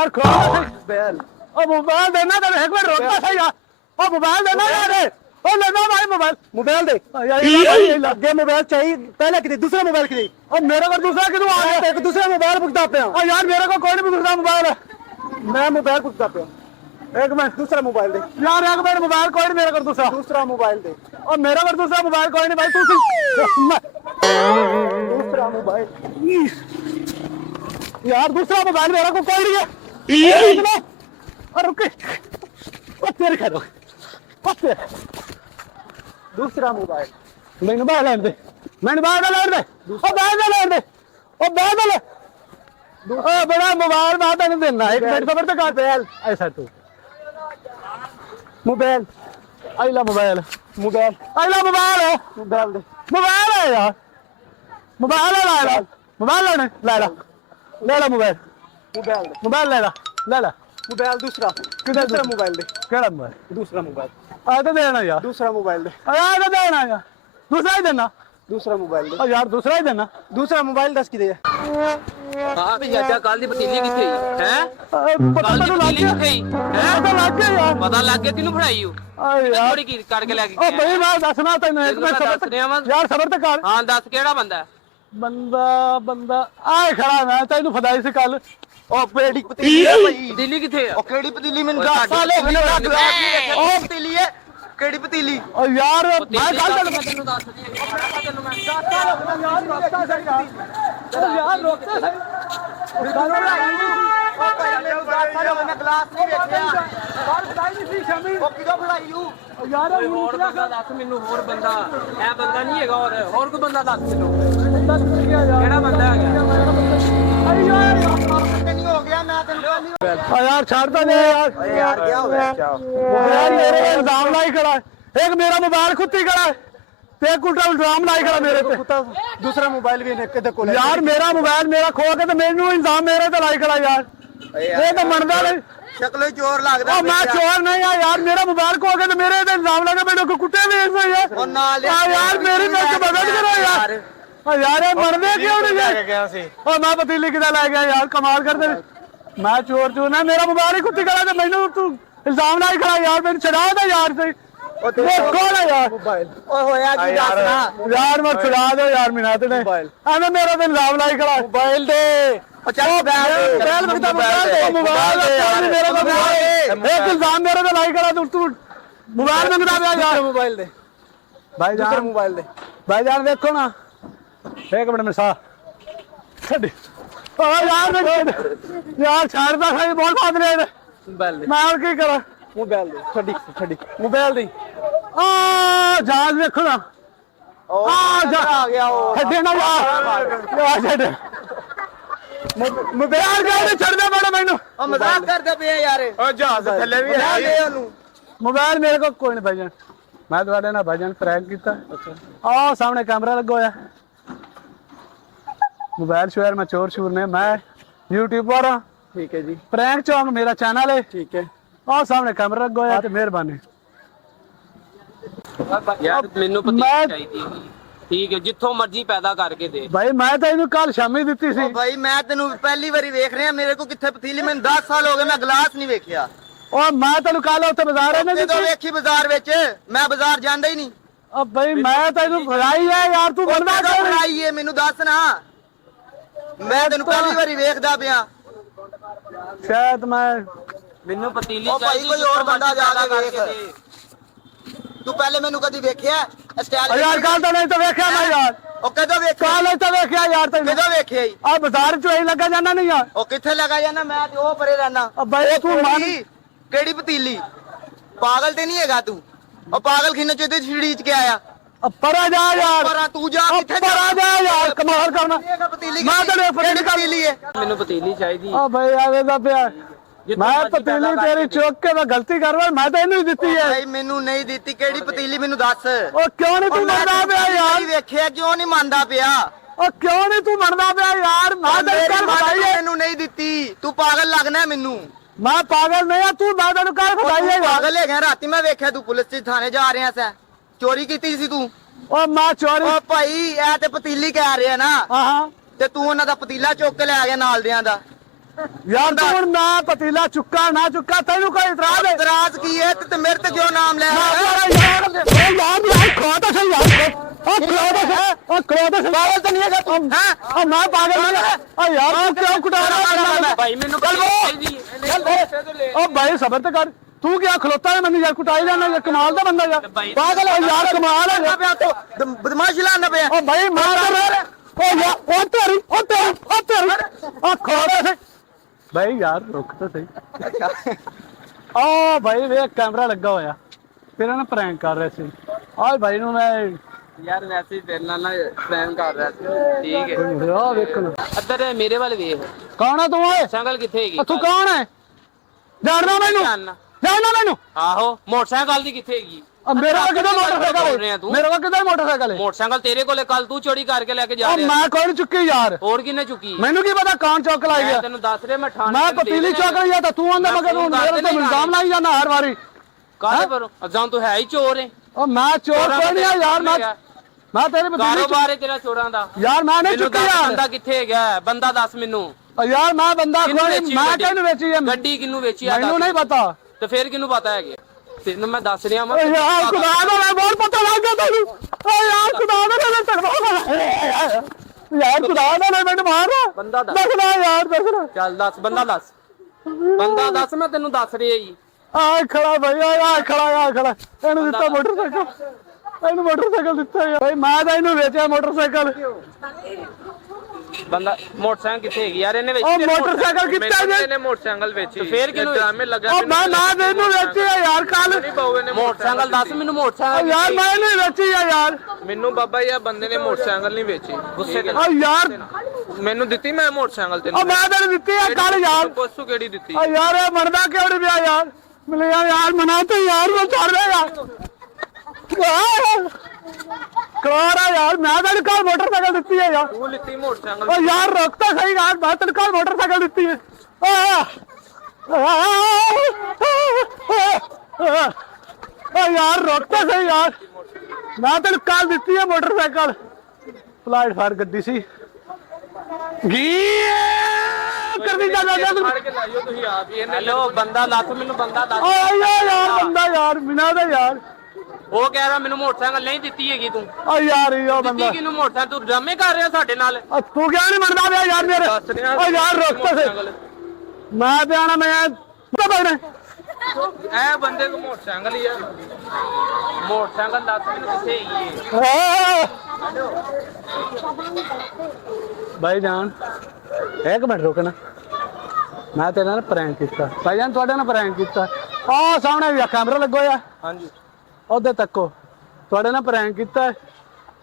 यार मोबाइल देना तो एक मिनट रोकता सही यार। मोबाइल देना यार। लेना भाई मोबाइल दे लगे मोबाइल चाहिए पहले कि दूसरा मोबाइल की मेरे को दूसरा कि एक दूसरा मोबाइल भुगता पे यार मेरे को कोई नहीं दूसरा मोबाइल है मैं मोबाइल भुगता पे एक मिनट दूसरा मोबाइल दे यार एक मिनट मोबाइल कोई नहीं मेरे को दूसरा मोबाइल दे और मेरे को दूसरा मोबाइल कोई नहीं भाई तू दूसरा मोबाइल यार दूसरा मोबाइल मेरा को कोई नहीं है और रुके तेरे खा दो दूसरा मोबाइल मैंने बाहर लाइन दे मैंने बाहर लाइन दे बड़ा मोबाइल मैं तेन देना एक मिनट खबर तो कर पहल ऐसा तू मोबाइल आइला मोबाइल है यार मोबाइल ले ला मोबाइल दूसरा किधर मोबाइल दे केड़ा मोबाइल दूसरा मोबाइल आ तो देना यार दूसरा मोबाइल दे यार तो देना यार दूसरा ही देना दूसरा मोबाइल दे यार दूसरा ही देना दूसरा मोबाइल 10 की दे हां भी चाचा कल दी पतीली किथे हैं पता तो लग गया यार पता लग गया तेनु फड़ाई हो थोड़ी की करके लेके ओ भाई मैं दसना तैਨੂੰ एक मिनट यार सबर ते कर हां दस केड़ा बंदा बंदा आए खड़ा मैं तैਨੂੰ फदाई से कल ओ पेड़ी पतीली है भाई पतीली किथे है ओ केड़ी पतीली मैंने 10 साल हो गए ओ पतीली है केड़ी पतीली ओ यार मैं कल तैਨੂੰ दस दिया तैਨੂੰ मैं 10 साल हो गए यार रोकता सही यार रोकता सही ਗਲਾਸ ਨਹੀਂ ਵੇਖਿਆ ਬਾਹਰ ਫੜਾਈ ਨਹੀਂ ਸੀ ਸ਼ਮੀ ਉਹ ਕਿਦੋਂ ਫੜਾਈ ਹੂੰ ਯਾਰ ਹੋਰ ਬੰਦਾ ਦੱਸ ਮੈਨੂੰ ਹੋਰ ਬੰਦਾ ਇਹ ਬੰਦਾ ਨਹੀਂ ਹੈਗਾ ਹੋਰ ਕੋਈ ਬੰਦਾ ਦੱਸ ਮੈਨੂੰ ਦੱਸ ਗਿਆ ਯਾਰ ਕਿਹੜਾ ਬੰਦਾ ਹੈਗਾ ਅਰੇ ਯਾਰ ਨਹੀਂ ਹੋ ਗਿਆ ਮੈਂ ਤੈਨੂੰ यार छाड़ता नहीं यार क्या हो गया मोबाइल मेरे इल्जाम लाई खड़ा है एक मेरा मोबाइल खुद ही खड़ा है ते उल्टा इल्जाम लाई खड़ा मेरे पे दूसरा मोबाइल भी यार मेरा मोबाइल मेरा खो के तो मेनू इल्जाम मेरे ते लाई खड़ा यार ये तो मनदा नहीं शक्ल ही चोर लगदा मैं चोर नहीं है यार मेरा मोबाइल खो के तो मेरे ते इल्जाम लगे मेरे को कुत्ते भी ऐसा है यार मेरी मदद करो यार यार ये मरदे क्यों नहीं मैं पतीली किधर लै गया यार कमाल कर दे मैं चोर ना मेरा मोबाइल ही कुत्ती खड़ा मैनू तू इल्जाम लाई खड़ा यार मैंने छड़ा था यार से कौन है यार होया की दसना यार मैं छड़ा दो यार मिनात ने एवें मेरा तो इल्जाम लाई खड़ा मोबाइल दे चल मोबाइल मेरा तो एक इल्जाम मेरे पे लाई खड़ा तू मोबाइल मंगदा पिया यार मोबाइल दे भाई जान देखो ना एक मिनट में सा यार छाड़ता सही बहुत बात नहीं मैं और की करा मोबाइल दी जहाज देखो ना आ गया छे ना यार मोबाइल छड़ दे बड़ा मैनू मजाक करदे पे यार जहाज थल्ले भी है मोबाइल मेरे को कोई नहीं भाईजान मैं तुम्हारे ना भाईजान प्रैंक किया सामने कैमरा लगा होया मोबाइल शोर मैं चोर शूर ने मैं यूट्यूबर हाँ ठीक है जी प्रैंक चौंक मेरा चैनल है ठीक है और सामने कैमरा लगा होया मेहरबानी यार मेनू पतीली चाहिदी ठीक है जिथों मर्जी पैदा करके दे भाई मैं तो इन्हू कल शामी दित्ती सी भाई मैं तेनू पहली बारी देख रहा मेरे को किथे पतीली मैंने 10 साल हो गए मैं गिलास नहीं वेखिया और मैं तेनू कल उत्ते बाजार ने तो वेखी बाजार विच मैं बाजार जांदा ही नहीं अब भाई मैं तेनू फड़ाई है यार तू बनदा क्यों फड़ाई है मेनू दस ना मैं तेनू पहली बारी वेखदा पिया शायद मैं मेनू पतीली चाहिए कोई और बंदा ज्यादा करके दे तू पहले मेनू कदी वेखिया स्टाइल यार कल तो नहीं तो वेखिया मैं यार ओ कदों वेखिया कल तो वेखिया यार तैनू कदों वेखिया आ बाजार च ही लगा जाना नहीं यार ओ किथे लगा जाना मैं ते ओ परे रहना अब भाई तू मान केड़ी पतीली पागल ते नहीं हैगा तू ओ पागल खिन्ने चोते छड़ीच के आया अब परा जा यार परा तू जा किथे परा जा यार कमाल करना पतीली मैं तो पतीली है मेनू पतीली चाहिदी ओ भाई आवेदा पिया मैं पतीली तेरी चौक के मैं गलती कर रहा मैं तो नहीं दी है भाई मेनू नहीं दी केड़ी पतीली मेनू दस ओ क्यों नहीं तू मनदा पिया यार वेखिया क्यों नहीं मानदा पिया ओ क्यों नहीं तू मनदा पिया यार मैं तेरे कर बताई है मेनू नहीं दी तू पागल लगना मेनू मैं पागल नहीं है तू मैं तेनू कर बताई है पागल है राती मैं वेखिया तू पुलिस च थाने जा रहा सा चोरी कीती सी तू ओ मैं चोरी ओ भाई ए ते पतीली कह रहे ना हां ते तू उन्हां दा पतीला चुक के ले आ गया नाल दियां दा ਯਾਰ ਤੂੰ ਹੁਣ ਨਾ ਪਤੀਲਾ ਚੁੱਕਾ ਨਾ ਚੁੱਕਾ ਤੈਨੂੰ ਕੋਈ ਇਤਰਾਜ਼ ਹੈ ਇਤਰਾਜ਼ ਕੀ ਹੈ ਤੇ ਮੇਰੇ ਤੇ ਕਿਉਂ ਨਾਮ ਲੈ ਯਾਰ ਯਾਰ ਖਵਾ ਤਾਂ ਸਹੀ ਯਾਰ ਉਹ ਖਵਾ ਤਾਂ ਸਹੀ ਪਾਗਲ ਤਾਂ ਨਹੀਂ ਹੈਗਾ ਤੂੰ ਹਾਂ ਮੈਂ ਪਾਗਲ ਨਹੀਂ ਆ ਯਾਰ ਤੂੰ ਕਿਉਂ ਕੁਟਾ ਰਿਹਾ ਭਾਈ ਮੈਨੂੰ ਉਹ ਭਾਈ ਸਬਰ ਤੇ ਕਰ ਤੂੰ ਕਿਆ ਖਲੋਤਾ ਹੈ ਮੈਨੂੰ ਯਾਰ ਕੁਟਾਈ ਜਾਣਾ ਯਾਰ ਕਮਾਲ ਦਾ ਬੰਦਾ ਯਾਰ ਪਾਗਲ ਹੈ ਯਾਰ ਕਮਾਲ ਹੈ ਪਿਆ ਤੋ ਬਦਮਾਸ਼ ਲਾਣਾ ਪਿਆ ਉਹ ਭਾਈ ਮਾਰ ਉਹ ਯਾਰ ਉਹ ਤੇਰੀ ਉਹ ਖਵਾ ਦੇ ਭਾਈ ਯਾਰ ਰੁਕ ਤਾਂ ਸਹੀ ਆ ਭਾਈ ਵੇ ਕੈਮਰਾ ਲੱਗਾ ਹੋਇਆ ਤੇਰਾ ਨਾ ਪ੍ਰੈਂਕ ਕਰ ਰਿਹਾ ਸੀ ਆਹ ਭਾਈ ਨੂੰ ਮੈਂ ਯਾਰ ਵੈਸੇ ਹੀ ਤੇਰੇ ਨਾਲ ਨਾ ਪ੍ਰੈਂਕ ਕਰ ਰਿਹਾ ਸੀ ਠੀਕ ਹੈ ਆ ਵੇਖਣ ਇੱਧਰ ਮੇਰੇ ਵੱਲ ਵੇਖ ਕੌਣ ਆ ਤੂੰ ਓਏ ਸਾਈਕਲ ਕਿੱਥੇ ਹੈਗੀ ਤੂੰ ਕੌਣ ਹੈ ਜਾਣਦਾ ਮੈਨੂੰ ਜਾਣਦਾ ਮੈਨੂੰ ਆਹੋ ਮੋਟਰਸਾਈਕਲ ਦੀ ਕਿੱਥੇ ਹੈਗੀ ਮੇਰਾ ਕਿਹਦਾ ਮੋਟਰਸਾਈਕਲ ਬੋਲ ਰਿਹਾ ਹੈ ਤੂੰ? ਮੇਰਾ ਕਿਹਦਾ ਮੋਟਰਸਾਈਕਲ ਹੈ ਮੋਟਰਸਾਈਕਲ ਤੇਰੇ ਕੋਲੇ ਕੱਲ ਤੂੰ ਚੋਰੀ ਕਰਕੇ ਲੈ ਕੇ ਜਾ ਉਹ ਰਿਹਾ ਮੈਂ ਕੋਈ ਨਹੀਂ ਚੁੱਕੀ ਯਾਰ ਹੋਰ ਕਿੰਨੇ ਚੁੱਕੀ ਮੈਨੂੰ ਕੀ ਪਤਾ ਕੌਣ ਚੌਕ ਲਾਈ ਮੈਂ ਗਿਆ ਤੈਨੂੰ ਦੱਸ ਰਿਹਾ ਮੈਂ ਥਾਣੇ ਮੈਂ ਤੈਨੂੰ ਦੇ ਪਤੀਲੀ ਦੇਣਾ। ਚੌਕ ਲਈ ਤਾਂ ਤੂੰ ਆਂਦਾ ਮਗਰ ਹੁਣ ਮੇਰੇ ਤੇ ਇਲਜ਼ਾਮ ਲਾਈ ਜਾਂਦਾ ਹਰ ਵਾਰੀ ਕਾਹਦੇ ਪਰ ਅਜ਼ਾਂ ਤੂੰ ਹੈ ਹੀ ਚੋਰ ਹੈ ਉਹ ਮੈਂ ਚੋਰ ਕੋਈ ਨਹੀਂ ਆ ਯਾਰ ਮੈਂ ਤੇਰੀ ਪਤੀਲੀ ਕਾਰੋਬਾਰ ਹੈ ਤੇਰਾ ਚੋਰਾਂ ਦਾ ਯਾਰ ਮੈਂ ਨਹੀਂ ਮੈਨੂੰ ਚੁੱਕੀ ਦੱਸ ਯਾਰ ਬੰਦਾ ਕਿੱਥੇ ਹੈਗਾ ਬੰਦਾ ਦੱਸ ਮੈਨੂੰ ਉਹ ਯਾਰ ਮੈਂ ਬੰਦਾ ਕਿਹਨੂੰ ਕੋਈ ਵੇਚੀ ਮੈਂ ਗੱਡੀ? ਕਿਹਨੂੰ ਵੇਚੀ ਹੈ ਗੱਡੀ ਕਿਹਨੂੰ ਵੇਚੀ ਆ ਮੈਨੂੰ ਨਹੀਂ ਪਤਾ ਤੇ ਫੇਰ ਕਿਹਨੂੰ ਪਤਾ ਹੈਗੇ ਤੈਨੂੰ ਮੈਂ ਦੱਸ ਰਿਹਾ ਮੈਂ ਓ ਯਾਰ ਖੁਦਾ ਦਾ ਮੈਂ ਬਹੁਤ ਪਤਾ ਲੱਗ ਗਿਆ ਤੈਨੂੰ ਓ ਯਾਰ ਖੁਦਾ ਦਾ ਮੈਂ ਤੜਵਾ ਯਾਰ ਖੁਦਾ ਦਾ ਮੈਨੂੰ ਮਾਰ ਬੰਦਾ ਦੱਸ ਦੱਸਣਾ ਯਾਰ ਦੱਸਣਾ ਚੱਲ ਦੱਸ ਬੰਦਾ ਦੱਸ ਮੈਂ ਤੈਨੂੰ ਦੱਸ ਰਿਹਾ ਜੀ ਆ ਖੜਾ ਭਾਈ ਆ ਖੜਾ ਇਹਨੂੰ ਦਿੱਤਾ ਮੋਟਰਸਾਈਕਲ ਇਹਨੂੰ ਮੋਟਰਸਾਈਕਲ ਦਿੱਤਾ ਯਾਰ ਭਾਈ ਮੈਂ ਤਾਂ ਇਹਨੂੰ ਵੇਚਿਆ ਮੋਟਰਸਾਈਕਲ ਬੰਦਾ ਮੋਟਰਸਾਈਕਲ ਕਿੱਥੇ ਹੈਗੀ ਯਾਰ ਇਹਨੇ ਉਹ ਮੋਟਰਸਾਈਕਲ ਕਿੱਥੇ ਜੇ ਇਹਨੇ ਮੋਟਰਸਾਈਕਲ ਵੇਚੀ ਫੇਰ ਕਿਹਨੂੰ ਡਰਾਮੇ ਲੱਗਾ ਉਹ ਮੈਂ ਇਹਨੂੰ ਵੇਚੀ ਆ ਯਾਰ ਕੱਲ ਮੋਟਰਸਾਈਕਲ ਦੱਸ ਮੈਨੂੰ ਓ ਮੋਟਰਸਾਈਕਲ ਯਾਰ ਮੈਂ ਇਹਨੂੰ ਵੇਚੀ ਆ ਯਾਰ ਮੈਨੂੰ ਬਾਬਾ ਇਹ ਬੰਦੇ ਨੇ ਮੋਟਰਸਾਈਕਲ ਨਹੀਂ ਵੇਚੀ ਗੁੱਸੇ ਤੇ ਓ ਯਾਰ ਮੈਨੂੰ ਦਿੱਤੀ ਮੈਂ ਮੋਟਰਸਾਈਕਲ ਓ ਤੈਨੂੰ ਮੈਂ ਤੈਨੂੰ ਦਿੱਤੀ ਆ ਕੱਲ ਯਾਰ ਪਰਸੋਂ ਕਿਹੜੀ ਦਿੱਤੀ ਓ ਯਾਰ ਇਹ ਮਰਦਾ ਕਿਉਂ ਨਹੀਂ ਪਿਆ ਯਾਰ ਮਿਲਿਆ ਯਾਰ ਮਨਾ ਤੇ ਯਾਰ ਮੈਂ ਛੱਡ ਦੇ ਯਾਰ ਕੋਰਾ ਯਾਰ ਮੈਂ ਤੈਨੂੰ ਕੱਲ ਮੋਟਰਸਾਈਕਲ ਦਿੱਤੀ ਹੈ ਯਾਰ ਤੂੰ ਲਿੱਤੀ ਮੋਟਰਸਾਈਕਲ ਓ ਯਾਰ ਰੁਕ ਤਾਂ ਸਹੀ ਯਾਰ ਮੈਂ ਤੈਨੂੰ ਕੱਲ ਮੋਟਰਸਾਈਕਲ ਦਿੱਤੀ ਹੈ ਓ ਯਾਰ ਰੁਕ ਤਾਂ ਸਹੀ ਯਾਰ ਮੈਂ ਤੈਨੂੰ ਕੱਲ ਦਿੱਤੀ ਹੈ ਮੋਟਰਸਾਈਕਲ ਫਲਾਈਟ ਫਾਰ ਗੱਡੀ ਸੀ ਗੀ ਕਰਦੀ ਜਾ ਫੜ ਕੇ ਲਾਇਓ ਤੁਸੀਂ ਆਪ ਹੀ ਇਹਨੇ ਹੈਲੋ ਬੰਦਾ ਦੱਸ ਮੈਨੂੰ ਬੰਦਾ ਦੱਸ ਓ ਯਾਰ ਬੰਦਾ ਯਾਰ ਬਿਨਾ ਦਾ ਯਾਰ ਉਹ ਕਹਿ ਰਿਹਾ ਮੈਨੂੰ ਮੋਟਰਸਾਈਕਲ ਨਹੀਂ ਦਿੱਤੀ ਹੈਗੀ ਤੂੰ ਓ ਯਾਰ ਇਹ ਬੰਦਾ ਦਿੱਤੀ ਕਿਹਨੂੰ ਮੋਟਰਸਾਈਕਲ ਤੂੰ ਡਰਾਮੇ ਕਰ ਰਿਹਾ ਸਾਡੇ ਨਾਲ ਤੂੰ ਕਿਉਂ ਨਹੀਂ ਮੰਨਦਾ ਪਿਆ ਯਾਰ ਮੇਰੇ ਓ ਯਾਰ ਰੁਕ ਤਾਂ ਸਹੀ ਮੈਂ ਤੇ ਆਣਾ ਮੈਂ ਪਤਾ ਇਹ ਬੰਦੇ ਕੋ ਮੋਟਰਸਾਈਕਲ ਹੀ ਆ ਮੋਟਰਸਾਈਕਲ ਦੱਸ ਮੈਨੂੰ ਕਿੱਥੇ ਹੈਗੀ ਹੈ ਭਾਈ ਜਾਨ ਇੱਕ ਮਿੰਟ ਰੁਕਣਾ ਮੈਂ ਤੇਰੇ ਨਾਲ ਪ੍ਰੈਂਕ ਕੀਤਾ ਭਾਈ ਜਾਨ ਤੁਹਾਡੇ ਨਾਲ ਪ੍ਰੈਂਕ ਕੀਤਾ ਆ ਸਾਹਮਣੇ ਵੀ ਕੈਮਰਾ ਲੱਗਾ ਹੋਇਆ ਹਾਂਜੀ ਉਹਦੇ ਤੱਕੋ ਤੁਹਾਡੇ ਨਾਲ ਪ੍ਰੈਂਕ ਕੀਤਾ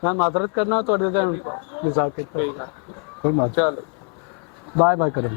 ਮੈਂ ਮਾਜ਼ਰਤ ਕਰਨਾ ਤੁਹਾਡੇ ਤੇ ਮਜ਼ਾਕ ਕੀਤਾ ਕੋਈ ਮਾਜ਼ਰਤ ਚਲੋ ਬਾਏ ਬਾਏ ਕਰੋ